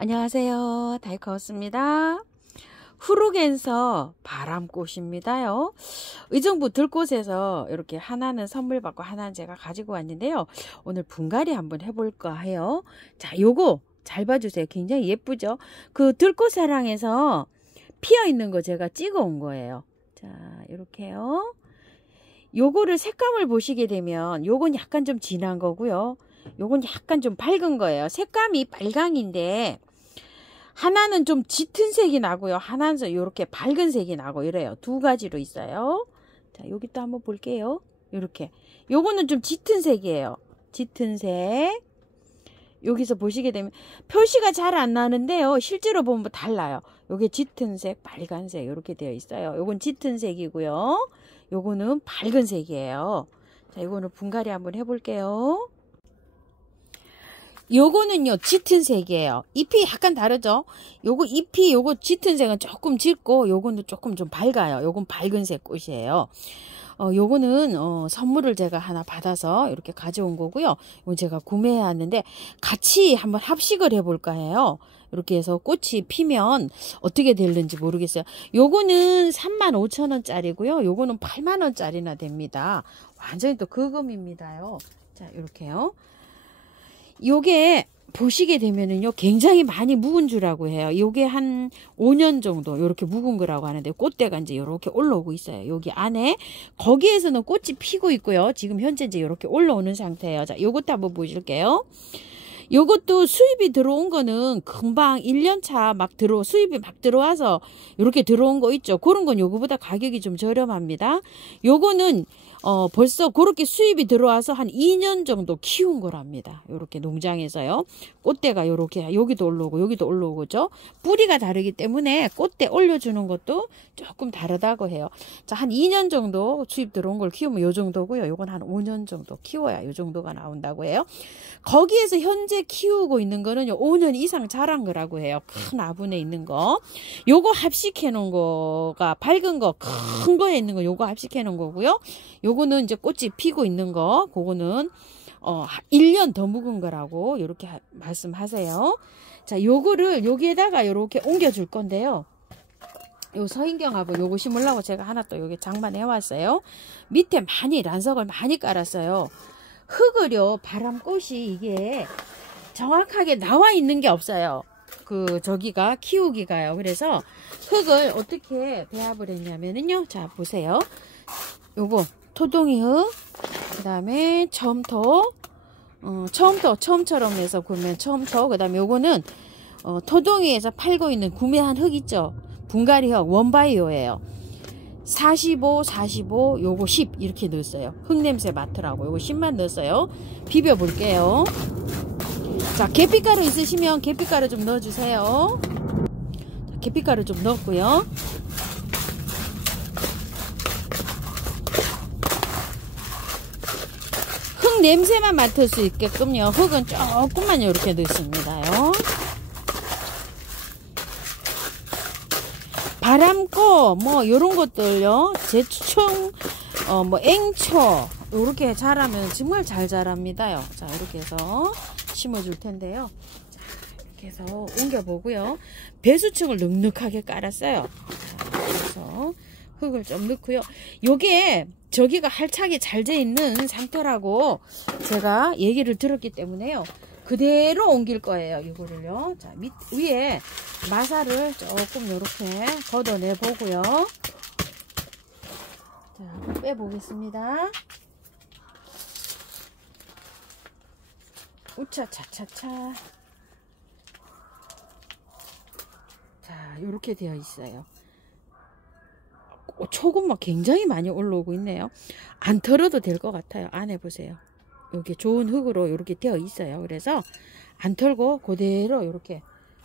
안녕하세요. 다이커스입니다. 후루겐서 바람꽃입니다요. 의정부 들꽃에서 이렇게 하나는 선물 받고 하나는 제가 가지고 왔는데요. 오늘 분갈이 한번 해볼까 해요. 자, 요거 잘 봐주세요. 굉장히 예쁘죠? 그 들꽃사랑에서 피어 있는 거 제가 찍어 온 거예요. 자, 이렇게요. 요거를 색감을 보시게 되면 요건 약간 좀 진한 거고요. 요건 약간 좀 밝은 거예요. 색감이 빨강인데 하나는 좀 짙은 색이 나고요. 하나는 이렇게 밝은 색이 나고 이래요. 두 가지로 있어요. 자, 여기 또 한번 볼게요. 이렇게. 요거는 좀 짙은 색이에요. 짙은 색. 여기서 보시게 되면 표시가 잘 안 나는데요. 실제로 보면 달라요. 요게 짙은 색, 빨간색 이렇게 되어 있어요. 요건 짙은 색이고요. 요거는 밝은 색이에요. 자, 요거는 분갈이 한번 해볼게요. 요거는요 짙은 색이에요. 잎이 약간 다르죠. 요거 잎이 요거 짙은 색은 조금 짙고 요거는 조금 좀 밝아요. 요건 밝은 색 꽃이에요. 요거는 선물을 제가 하나 받아서 이렇게 가져온 거고요. 이건 제가 구매해 왔는데 같이 한번 합식을 해볼까 해요. 이렇게 해서 꽃이 피면 어떻게 될는지 모르겠어요. 요거는 35,000원짜리고요. 요거는 80,000원짜리나 됩니다. 완전히 또 거금입니다요. 자, 이렇게요. 요게 보시게 되면은요 굉장히 많이 묵은 주라고 해요. 요게 한 5년 정도 요렇게 묵은 거라고 하는데 꽃대가 이제 요렇게 올라오고 있어요. 여기 안에 거기에서는 꽃이 피고 있고요. 지금 현재 이제 요렇게 올라오는 상태예요. 자, 요것도 한번 보실게요. 요것도 수입이 들어온 거는 금방 1년차 수입이 막 들어와서 이렇게 들어온 거 있죠. 그런 건 요거보다 가격이 좀 저렴합니다. 요거는 벌써 그렇게 수입이 들어와서 한 2년 정도 키운 거랍니다. 요렇게 농장에서요. 꽃대가 요렇게 여기도 올라오고 여기도 올라오고죠. 뿌리가 다르기 때문에 꽃대 올려주는 것도 조금 다르다고 해요. 자, 한 2년 정도 수입 들어온 걸 키우면 요 정도고요. 요건 한 5년 정도 키워야 요 정도가 나온다고 해요. 거기에서 현재 키우고 있는 거는요 5년 이상 자란 거라고 해요. 큰 화분에 있는 거. 요거 합식해 놓은 거가 밝은 거 큰 거에 있는 거 요거 합식해 놓은 거고요. 요거는 이제 꽃이 피고 있는 거 그거는 1년 더 묵은 거라고 이렇게 말씀하세요. 자, 요거를 여기에다가 이렇게 옮겨 줄 건데요. 요 서인경 화분 요거 심으려고 제가 하나 또 여기 장만해 왔어요. 밑에 많이 란석을 많이 깔았어요. 흙을요 바람꽃이 이게 정확하게 나와 있는 게 없어요. 저기가 키우기가요. 그래서 흙을 어떻게 배합을 했냐면은요. 자, 보세요. 요거 토동이 흙, 그 다음에 처음토, 처음처럼 해서 구매한 처음토, 그 다음에 요거는 토동이에서 팔고 있는 구매한 흙 있죠. 분갈이 흙 원바이오예요. 45, 45, 요거 10 이렇게 넣었어요. 흙냄새 맡으라고 요거 10만 넣었어요. 비벼 볼게요. 자, 계피가루 있으시면 계피가루 좀 넣어주세요. 자, 계피가루 좀 넣었고요. 흙 냄새만 맡을 수 있게끔요. 흙은 조금만 이렇게 넣습니다요. 바람꽃 뭐 요런 것들요 제추청 뭐 앵초 요렇게 자라면 정말 잘 자랍니다요. 자, 이렇게 해서 심어 줄 텐데요. 자, 이렇게 해서 옮겨 보고요. 배수층을 넉넉하게 깔았어요. 자, 그래서 흙을 좀 넣고요. 요게 저기가 할차게 잘 돼 있는 상태라고 제가 얘기를 들었기 때문에요. 그대로 옮길 거예요. 이거를요. 자, 위에 마사를 조금 이렇게 걷어내 보고요. 자, 한번 빼보겠습니다. 우차차차차. 자, 이렇게 되어 있어요. 초금막 굉장히 많이 올라오고 있네요. 안 털어도 될 것 같아요. 안에 보세요. 여기 좋은 흙으로 이렇게 되어 있어요. 그래서 안 털고 그대로 이렇게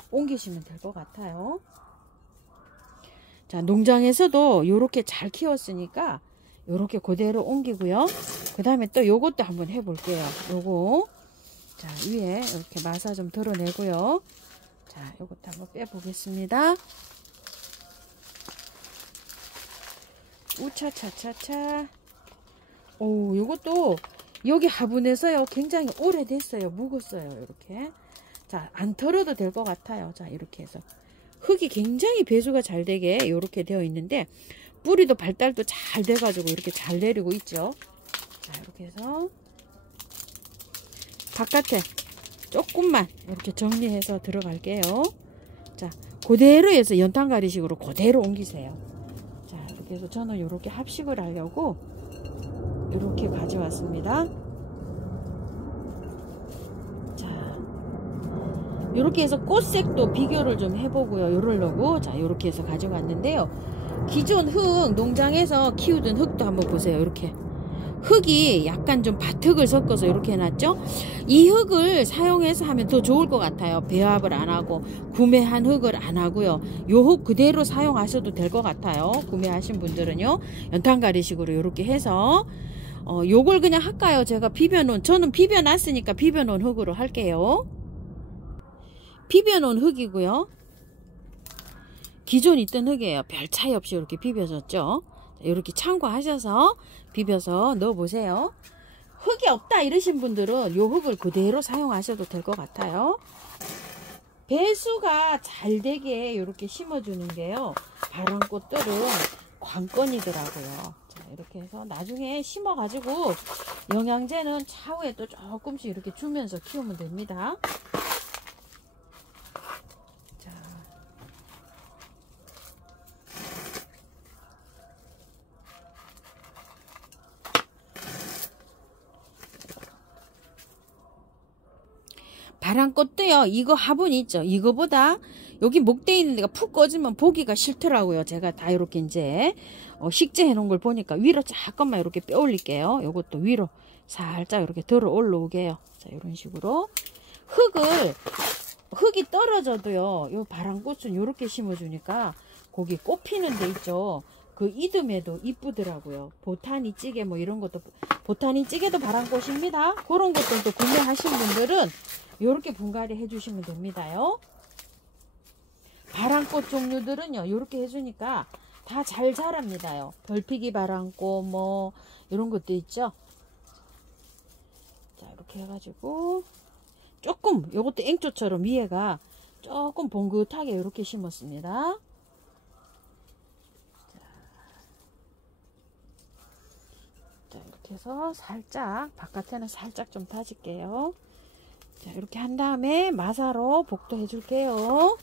옮기시면 될 것 같아요. 자, 농장에서도 이렇게 잘 키웠으니까 이렇게 그대로 옮기고요. 그 다음에 또 요것도 한번 해볼게요. 요거 자, 위에 이렇게 마사 좀 덜어내고요. 자, 요것도 한번 빼보겠습니다. 우차차차차. 오, 요것도 여기 화분에서요 굉장히 오래됐어요. 묵었어요. 이렇게 자, 안 털어도 될 것 같아요. 자, 이렇게 해서 흙이 굉장히 배수가 잘 되게 이렇게 되어 있는데 뿌리도 발달도 잘 돼가지고 이렇게 잘 내리고 있죠. 자, 이렇게 해서 바깥에 조금만 이렇게 정리해서 들어갈게요. 자, 그대로 해서 연탄가리식으로 그대로 옮기세요. 자, 이렇게 해서 저는 이렇게 합식을 하려고 이렇게 가져왔습니다. 자, 이렇게 해서 꽃색도 비교를 좀 해보고요. 요러려고 자, 이렇게 해서 가져갔는데요. 기존 흙 농장에서 키우던 흙도 한번 보세요. 이렇게 흙이 약간 좀 바특을 섞어서 이렇게 해놨죠. 이 흙을 사용해서 하면 더 좋을 것 같아요. 배합을 안 하고 구매한 흙을 안 하고요. 요 흙 그대로 사용하셔도 될 것 같아요. 구매하신 분들은요. 연탄가리식으로 이렇게 해서 요걸 그냥 할까요? 제가 비벼놓은, 저는 비벼놨으니까 비벼놓은 흙으로 할게요. 비벼놓은 흙이고요. 기존 있던 흙이에요. 별 차이 없이 이렇게 비벼졌죠. 이렇게 참고하셔서 비벼서 넣어보세요. 흙이 없다 이러신 분들은 요 흙을 그대로 사용하셔도 될 것 같아요. 배수가 잘 되게 이렇게 심어주는 게요. 바람꽃들은 관건이더라고요. 자, 이렇게 해서 나중에 심어가지고 영양제는 차후에 또 조금씩 이렇게 주면서 키우면 됩니다. 바람꽃도요. 이거 화분 있죠. 이거보다 여기 목대 있는 데가 푹 꺼지면 보기가 싫더라고요. 제가 다 이렇게 이제 식재해 놓은 걸 보니까 위로 잠깐만 이렇게 빼 올릴게요. 요것도 위로 살짝 이렇게 들어 올라오게요. 자, 이런 식으로 흙이 떨어져도요. 요 바람꽃은 이렇게 심어주니까 거기 꽃 피는 데 있죠. 그 이듬해도 이쁘더라고요. 보타니 찌개 뭐 이런 것도, 보타니 찌개도 바람꽃입니다. 그런 것들도 구매하신 분들은 이렇게 분갈이 해주시면 됩니다요. 바람꽃 종류들은요, 이렇게 해주니까 다 잘 자랍니다요. 별피기 바람꽃 뭐 이런 것도 있죠. 자, 이렇게 해가지고 조금 요것도 앵초처럼 위에가 조금 봉긋하게 이렇게 심었습니다. 자, 이렇게 해서 살짝 바깥에는 살짝 좀 다질게요. 자, 이렇게 한 다음에 마사로 복도해 줄게요.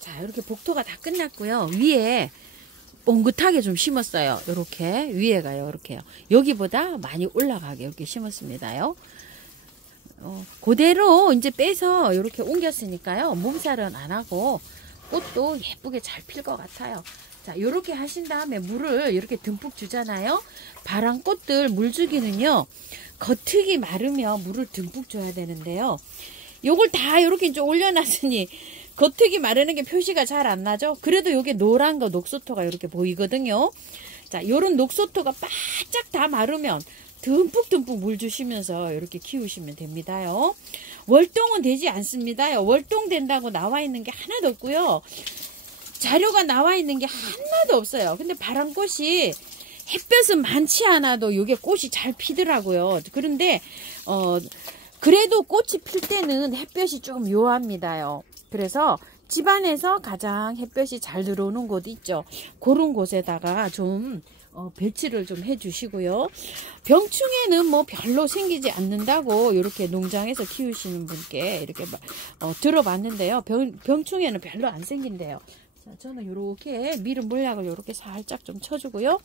자, 이렇게 복토가 다 끝났고요. 위에 옹긋하게 좀 심었어요. 이렇게 위에가요. 이렇게요. 여기보다 많이 올라가게 이렇게 심었습니다요. 그대로 이제 빼서 이렇게 옮겼으니까요. 몸살은 안 하고 꽃도 예쁘게 잘 필 것 같아요. 자, 이렇게 하신 다음에 물을 이렇게 듬뿍 주잖아요. 바람꽃들 물 주기는요. 겉흙이 마르면 물을 듬뿍 줘야 되는데요. 요걸 다 이렇게 이제 올려놨으니 겉흙이 마르는 게 표시가 잘 안 나죠. 그래도 요게 노란 거 녹소토가 이렇게 보이거든요. 자, 요런 녹소토가 바짝 다 마르면 듬뿍듬뿍 물 주시면서 이렇게 키우시면 됩니다요. 월동은 되지 않습니다요. 월동 된다고 나와 있는 게 하나도 없고요. 자료가 나와 있는 게 하나도 없어요. 근데 바람꽃이 햇볕은 많지 않아도 이게 꽃이 잘 피더라고요. 그런데 그래도 꽃이 필 때는 햇볕이 좀 요합니다요. 그래서 집안에서 가장 햇볕이 잘 들어오는 곳 있죠. 그런 곳에다가 좀 배치를 좀 해주시고요. 병충해는 뭐 별로 생기지 않는다고 이렇게 농장에서 키우시는 분께 이렇게 들어봤는데요. 병충해는 별로 안 생긴대요. 자, 저는 이렇게 미름 물약을 이렇게 살짝 좀 쳐주고요.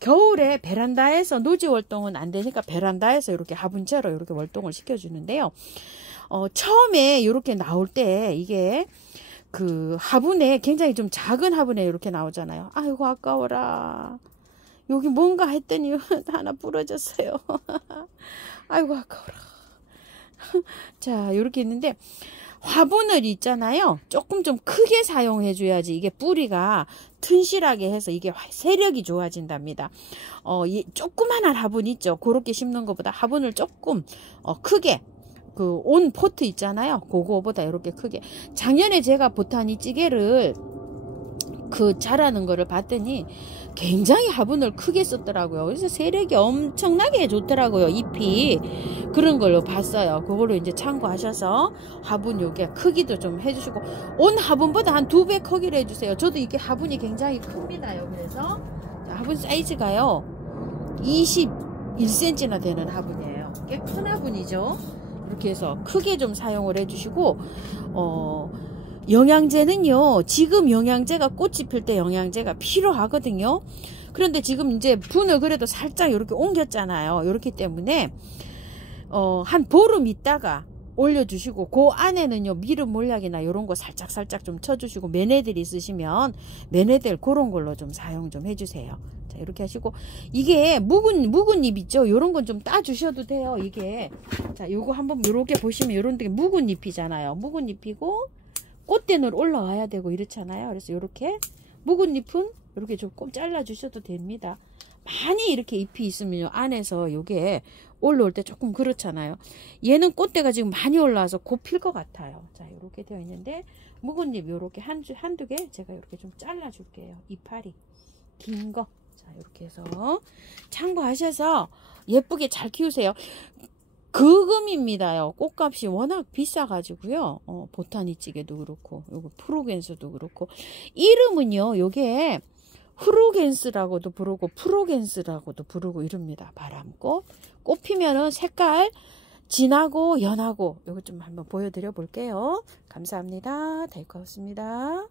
겨울에 베란다에서 노지 월동은 안 되니까 베란다에서 이렇게 화분째로 이렇게 월동을 시켜주는데요. 처음에 이렇게 나올 때 이게 그 화분에 굉장히 좀 작은 화분에 이렇게 나오잖아요. 아이고 아까워라. 여기 뭔가 했더니 하나 부러졌어요. 아이고 아까워라. 자, 이렇게 있는데 화분을 있잖아요. 조금 좀 크게 사용해 줘야지 이게 뿌리가 튼실하게 해서 이게 세력이 좋아진답니다. 조그만한 화분 있죠. 그렇게 심는 것보다 화분을 조금 크게 그 온 포트 있잖아요. 그거보다 이렇게 크게. 작년에 제가 보타니 찌개를 그 자라는 거를 봤더니 굉장히 화분을 크게 썼더라고요. 그래서 세력이 엄청나게 좋더라고요. 잎이. 그런 걸로 봤어요. 그걸로 이제 참고하셔서 화분 요게 크기도 좀 해주시고, 온 화분보다 한 2배 크기를 해주세요. 저도 이게 화분이 굉장히 큽니다요. 그래서 화분 사이즈가요 21cm나 되는 화분이에요. 꽤 큰 화분이죠. 이렇게 해서 크게 좀 사용을 해주시고, 영양제는요, 지금 영양제가 꽃이 필 때 영양제가 필요하거든요. 그런데 지금 이제 분을 그래도 살짝 이렇게 옮겼잖아요. 이렇기 때문에 한 보름 있다가 올려주시고, 그 안에는요 미름 몰약이나 이런 거 살짝 좀 쳐주시고, 매네들 있으시면 매네들 그런 걸로 좀 사용 좀 해주세요. 자, 이렇게 하시고, 이게 묵은 잎 있죠? 요런 건 좀 따주셔도 돼요. 이게, 자, 요거 한번 요렇게 보시면 요런 데 묵은 잎이잖아요. 묵은 잎이고 꽃대는 올라와야 되고 이렇잖아요. 그래서 요렇게 묵은 잎은 이렇게 조금 잘라 주셔도 됩니다. 많이 이렇게 잎이 있으면 안에서 요게 올라올 때 조금 그렇잖아요. 얘는 꽃대가 지금 많이 올라와서 곧 필 것 같아요. 자, 이렇게 되어 있는데, 묵은 잎 요렇게 한두 개 제가 이렇게 좀 잘라 줄게요. 이파리 긴 거. 자, 이렇게 해서 참고하셔서 예쁘게 잘 키우세요. 거금입니다요. 꽃값이 워낙 비싸가지고요. 보타니 찌개도 그렇고, 요거 프로겐스도 그렇고, 이름은요, 요게 후루겐스라고도 부르고 프로겐스라고도 부르고 이럽니다. 바람꽃. 꽃 피면은 색깔 진하고 연하고, 요거 좀 한번 보여드려 볼게요. 감사합니다. 데이커였습니다.